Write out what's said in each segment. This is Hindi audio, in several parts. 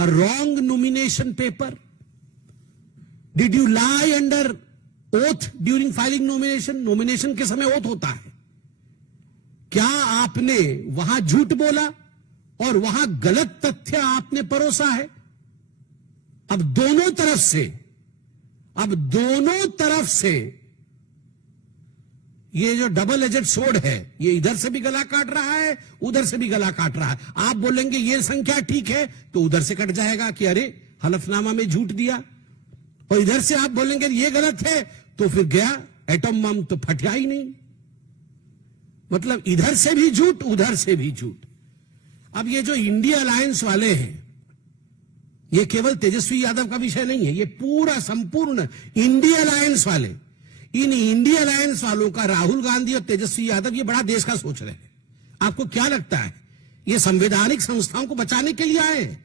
a wrong nomination paper? Did you lie under oath during filing nomination? Nomination के समय oath होता है. क्या आपने वहां झूठ बोला और वहां गलत तथ्य आपने परोसा है? अब दोनों तरफ से ये जो डबल एजेड सोर्ड है, ये इधर से भी गला काट रहा है, उधर से भी गला काट रहा है. आप बोलेंगे ये संख्या ठीक है तो उधर से कट जाएगा कि अरे हलफनामा में झूठ दिया, और इधर से आप बोलेंगे ये गलत है तो फिर गया एटम बम तो फटा ही नहीं. मतलब इधर से भी झूठ, उधर से भी झूठ. अब ये जो इंडिया अलायंस वाले हैं, ये केवल तेजस्वी यादव का विषय नहीं है, ये पूरा संपूर्ण इंडिया अलायंस वाले, इन इंडिया अलायंस वालों का राहुल गांधी और तेजस्वी यादव ये बड़ा देश का सोच रहे हैं. आपको क्या लगता है ये संवैधानिक संस्थाओं को बचाने के लिए आए हैं?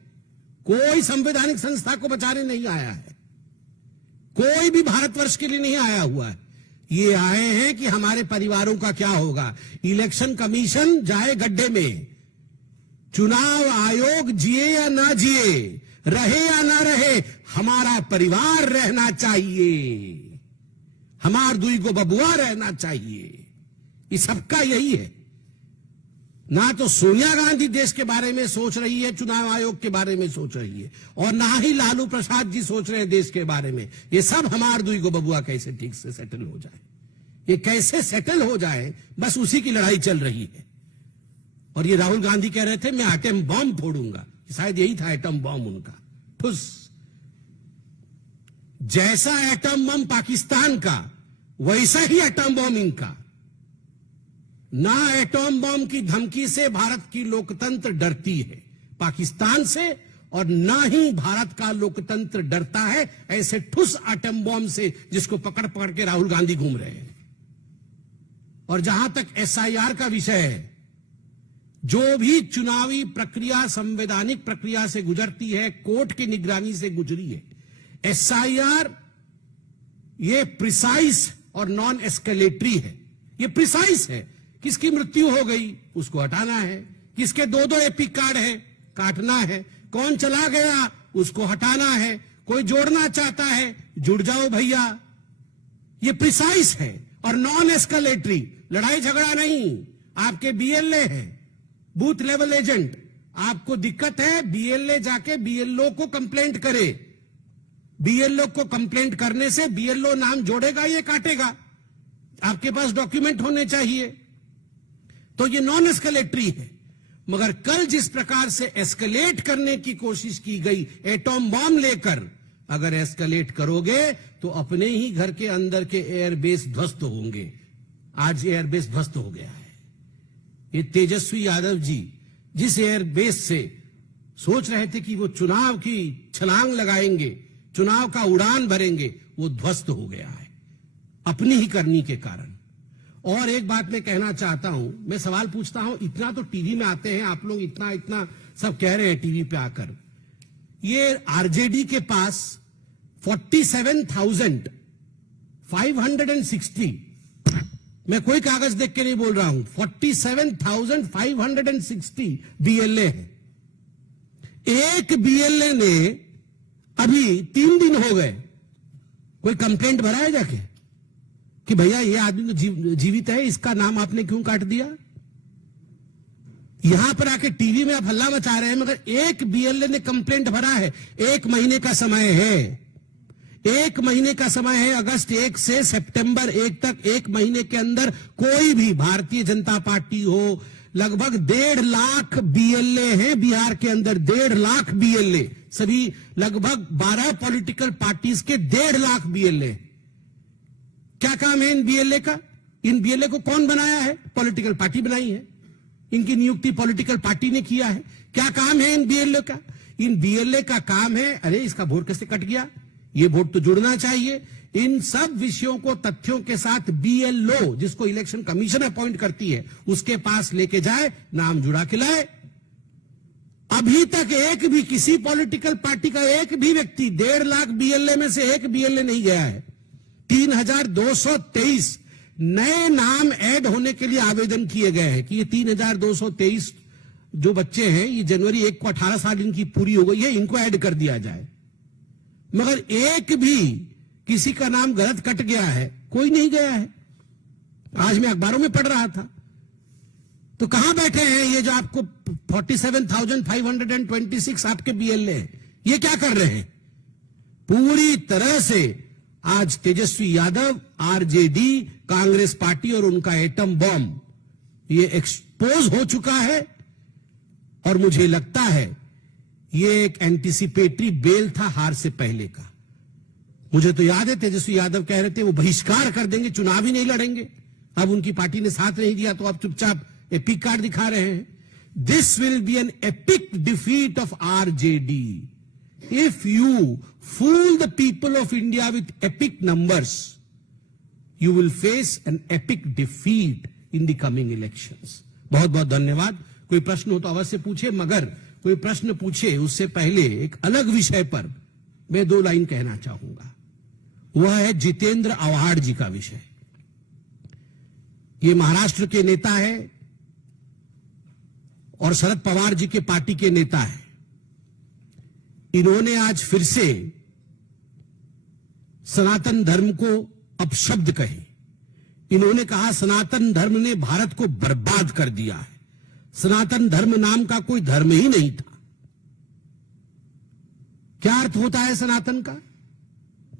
कोई संवैधानिक संस्था को बचाने नहीं आया है, कोई भी भारतवर्ष के लिए नहीं आया हुआ है. ये आए हैं कि हमारे परिवारों का क्या होगा. इलेक्शन कमीशन जाए गड्ढे में, चुनाव आयोग जिए या ना जिए, रहे या ना रहे, हमारा परिवार रहना चाहिए, हमार दुई को बबुआ रहना चाहिए. ये सबका यही है. ना तो सोनिया गांधी देश के बारे में सोच रही है, चुनाव आयोग के बारे में सोच रही है, और ना ही लालू प्रसाद जी सोच रहे हैं देश के बारे में. ये सब हमार दुई को बबुआ कैसे ठीक से सेटल हो जाए, ये कैसे सेटल हो जाए, बस उसी की लड़ाई चल रही है. और ये राहुल गांधी कह रहे थे मैं एटम बम फोड़ूंगा, शायद यही था एटम बम उनका. ठुस. जैसा एटम बम पाकिस्तान का, वैसा ही एटम बम इनका. ना एटम बम की धमकी से भारत की लोकतंत्र डरती है पाकिस्तान से, और ना ही भारत का लोकतंत्र डरता है ऐसे ठुस एटम बम से जिसको पकड़ पकड़ के राहुल गांधी घूम रहे हैं. और जहां तक एसआईआर का विषय है, जो भी चुनावी प्रक्रिया संवैधानिक प्रक्रिया से गुजरती है, कोर्ट की निगरानी से गुजरी है. एसआईआर ये प्रिसाइज और नॉन एस्केलेटरी है. ये प्रिसाइज है, किसकी मृत्यु हो गई उसको हटाना है, किसके दो एपिक कार्ड है काटना है, कौन चला गया उसको हटाना है, कोई जोड़ना चाहता है जुड़ जाओ भैया. ये प्रिसाइज है और नॉन एस्केलेटरी. लड़ाई झगड़ा नहीं. आपके बीएलए है, बूथ लेवल एजेंट, आपको दिक्कत है, बीएलए जाके बीएलओ को कंप्लेंट करे. बीएलओ को कंप्लेंट करने से बीएलओ नाम जोड़ेगा, ये काटेगा. आपके पास डॉक्यूमेंट होने चाहिए. तो ये नॉन एस्केलेटरी है. मगर कल जिस प्रकार से एस्केलेट करने की कोशिश की गई एटॉम बम लेकर, अगर एस्केलेट करोगे तो अपने ही घर के अंदर के एयरबेस ध्वस्त होंगे. आज एयरबेस ध्वस्त हो गया है. ये तेजस्वी यादव जी जिस एयरबेस से सोच रहे थे कि वो चुनाव की छलांग लगाएंगे, चुनाव का उड़ान भरेंगे, वो ध्वस्त हो गया है अपनी ही करनी के कारण. और एक बात मैं कहना चाहता हूं, मैं सवाल पूछता हूं, इतना तो टीवी में आते हैं आप लोग, इतना इतना सब कह रहे हैं टीवी पे आकर. ये आरजेडी के पास 47,560, मैं कोई कागज देख के नहीं बोल रहा हूं, 47,560 बीएलए है. एक बीएलए ने अभी 3 दिन हो गए, कोई कंप्लेंट भरा है जाके कि भैया ये आदमी तो जीवित है, इसका नाम आपने क्यों काट दिया? यहां पर आके टीवी में आप हल्ला मचा रहे हैं, मगर एक बीएलए ने कंप्लेंट भरा है. 1 महीने का समय है, 1 महीने का समय है. अगस्त 1 से सितंबर 1 तक 1 महीने के अंदर कोई भी भारतीय जनता पार्टी हो, लगभग 1.5 लाख बीएलए हैं बिहार के अंदर. 1.5 लाख बीएलए, सभी लगभग 12 पॉलिटिकल पार्टीज के 1.5 लाख बीएलए. क्या काम है इन बीएलए का? इन बीएलए को कौन बनाया है? पॉलिटिकल पार्टी बनाई है. इनकी नियुक्ति पॉलिटिकल पार्टी ने किया है. क्या काम है इन बीएलए का? इन बीएलए का काम है, अरे इसका वोट कैसे कट गया, ये वोट तो जुड़ना चाहिए. इन सब विषयों को तथ्यों के साथ बीएलओ, जिसको इलेक्शन कमीशन अपॉइंट करती है, उसके पास लेके जाए, नाम जुड़ा के लाए. अभी तक एक भी किसी पॉलिटिकल पार्टी का एक भी व्यक्ति 1.5 लाख बीएलए में से एक बीएलए नहीं गया है. 3,223 नए नाम ऐड होने के लिए आवेदन किए गए हैं कि ये 3,223 जो बच्चे हैं, ये जनवरी 1 को 18 साल इनकी पूरी हो गई है, इनको ऐड कर दिया जाए। मगर एक भी किसी का नाम गलत कट गया है, कोई नहीं गया है। आज मैं अखबारों में पढ़ रहा था। तो कहां बैठे हैं ये जो आपको 47,526 आपके बीएलए हैं, ये क्या कर रहे हैं? पूरी तरह से आज तेजस्वी यादव, आरजेडी, कांग्रेस पार्टी और उनका एटम बॉम्ब ये एक्सपोज हो चुका है। और मुझे लगता है ये एक एंटीसिपेटरी बेल था हार से पहले का। मुझे तो याद है तेजस्वी यादव कह रहे थे वो बहिष्कार कर देंगे, चुनाव ही नहीं लड़ेंगे। अब उनकी पार्टी ने साथ नहीं दिया तो अब चुपचाप एपिक कार्ड दिखा रहे हैं। This will be an epic defeat of RJD if you fool the people of India with epic numbers. You will face an epic defeat in the coming elections. बहुत बहुत धन्यवाद। कोई प्रश्न हो तो अवश्य पूछे, मगर कोई प्रश्न पूछे उससे पहले एक अलग विषय पर मैं 2 लाइन कहना चाहूंगा। वह है जितेंद्र आव्हाड जी का विषय। ये महाराष्ट्र के नेता है और शरद पवार जी के पार्टी के नेता है। इन्होंने आज फिर से सनातन धर्म को अपशब्द कहे। इन्होंने कहा सनातन धर्म ने भारत को बर्बाद कर दिया है। सनातन धर्म नाम का कोई धर्म ही नहीं था। क्या अर्थ होता है सनातन का?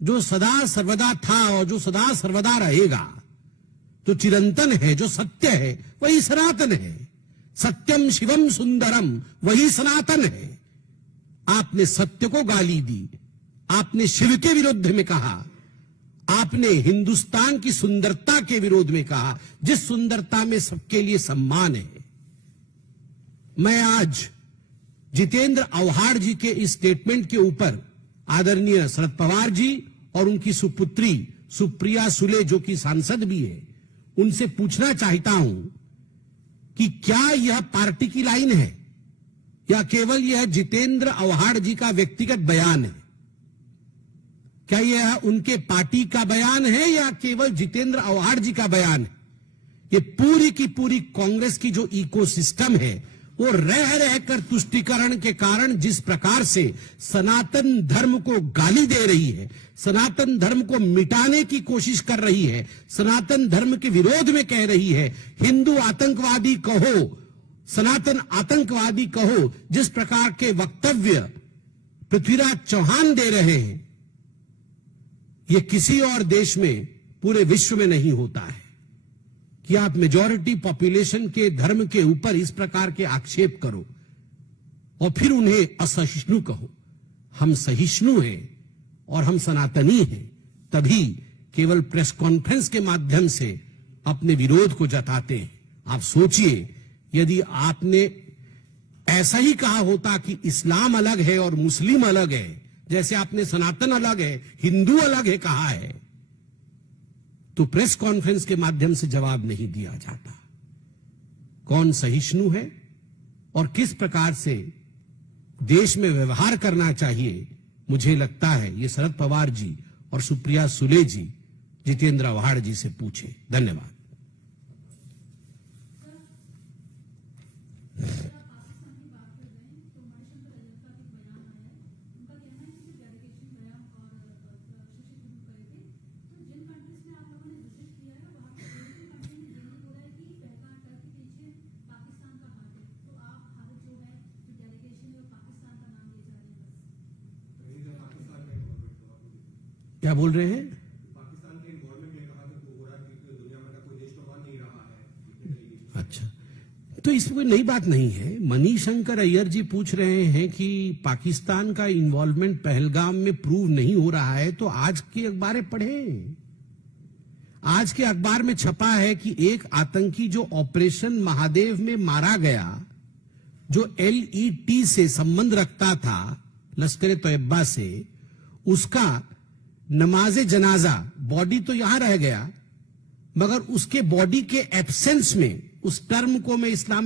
जो सदा सर्वदा था और जो सदा सर्वदा रहेगा, जो चिरंतन है, जो सत्य है, वही सनातन है। सत्यम शिवम सुंदरम, वही सनातन है। आपने सत्य को गाली दी, आपने शिव के विरुद्ध में कहा, आपने हिंदुस्तान की सुंदरता के विरोध में कहा, जिस सुंदरता में सबके लिए सम्मान है। मैं आज जितेंद्र आव्हाड जी के इस स्टेटमेंट के ऊपर आदरणीय शरद पवार जी और उनकी सुपुत्री सुप्रिया सुले, जो कि सांसद भी है, उनसे पूछना चाहता हूं कि क्या यह पार्टी की लाइन है या केवल यह जितेंद्र आव्हाड जी का व्यक्तिगत बयान है? क्या यह उनके पार्टी का बयान है या केवल जितेंद्र आव्हाड जी का बयान है? ये पूरी की पूरी कांग्रेस की जो इकोसिस्टम है, वो रह रहकर तुष्टीकरण के कारण जिस प्रकार से सनातन धर्म को गाली दे रही है, सनातन धर्म को मिटाने की कोशिश कर रही है, सनातन धर्म के विरोध में कह रही है, हिंदू आतंकवादी कहो, सनातन आतंकवादी कहो, जिस प्रकार के वक्तव्य पृथ्वीराज चौहान दे रहे हैं, यह किसी और देश में, पूरे विश्व में नहीं होता है कि आप मेजॉरिटी पॉपुलेशन के धर्म के ऊपर इस प्रकार के आक्षेप करो और फिर उन्हें असहिष्णु कहो। हम सहिष्णु हैं और हम सनातनी हैं, तभी केवल प्रेस कॉन्फ्रेंस के माध्यम से अपने विरोध को जताते हैं। आप सोचिए, यदि आपने ऐसा ही कहा होता कि इस्लाम अलग है और मुस्लिम अलग है, जैसे आपने सनातन अलग है, हिंदू अलग है कहा है, तो प्रेस कॉन्फ्रेंस के माध्यम से जवाब नहीं दिया जाता। कौन सहिष्णु है और किस प्रकार से देश में व्यवहार करना चाहिए, मुझे लगता है ये शरद पवार जी और सुप्रिया सुले जी जितेंद्र आव्हाड जी से पूछे। धन्यवाद। क्या बोल रहे हैं? पाकिस्तान के गवर्नमेंट ने कहा कि हो रहा है कि दुनिया में कोई देश तो नहीं रहा है। अच्छा, तो इसमें कोई नई बात नहीं है। मणिशंकर अय्यर जी पूछ रहे हैं कि पाकिस्तान का इन्वॉल्वमेंट पहलगाम में प्रूव नहीं हो रहा है, तो आज के अखबारें पढ़ें। आज के अखबार में छपा है कि एक आतंकी जो ऑपरेशन महादेव में मारा गया, जो LET से संबंध रखता था, लश्कर तैयबा से, उसका नमाजे जनाजा, बॉडी तो यहां रह गया, मगर उसके बॉडी के एब्सेंस में, उस टर्म को मैं इस्लाम